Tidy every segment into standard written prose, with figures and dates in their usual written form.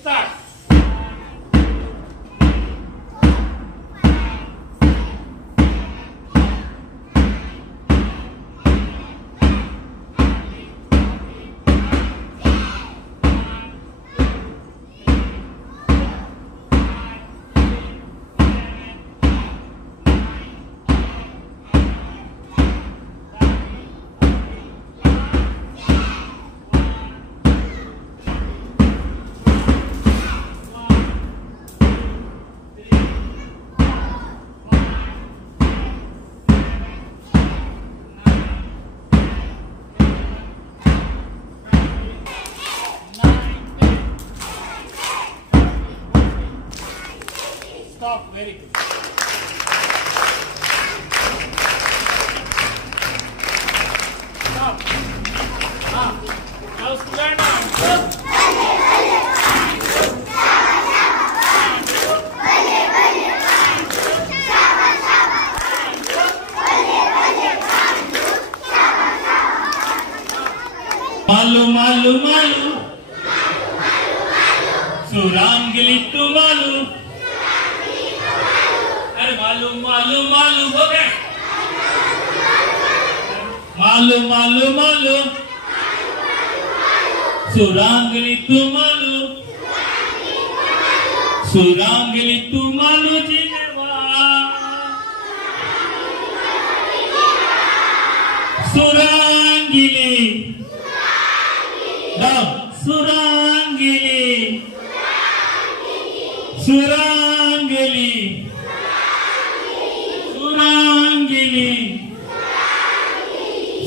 start. Stop, very good. Stop. Now stand on. Malu, malu, malu. Surangili tu malu. Malu Malu Malu हो गए मालू मालू मालू सुरांगली तू Malu Geneva सुरांगली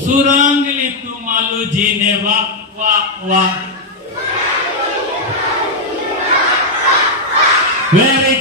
सुरांगली तू मालू जीने वा वा वा वेरी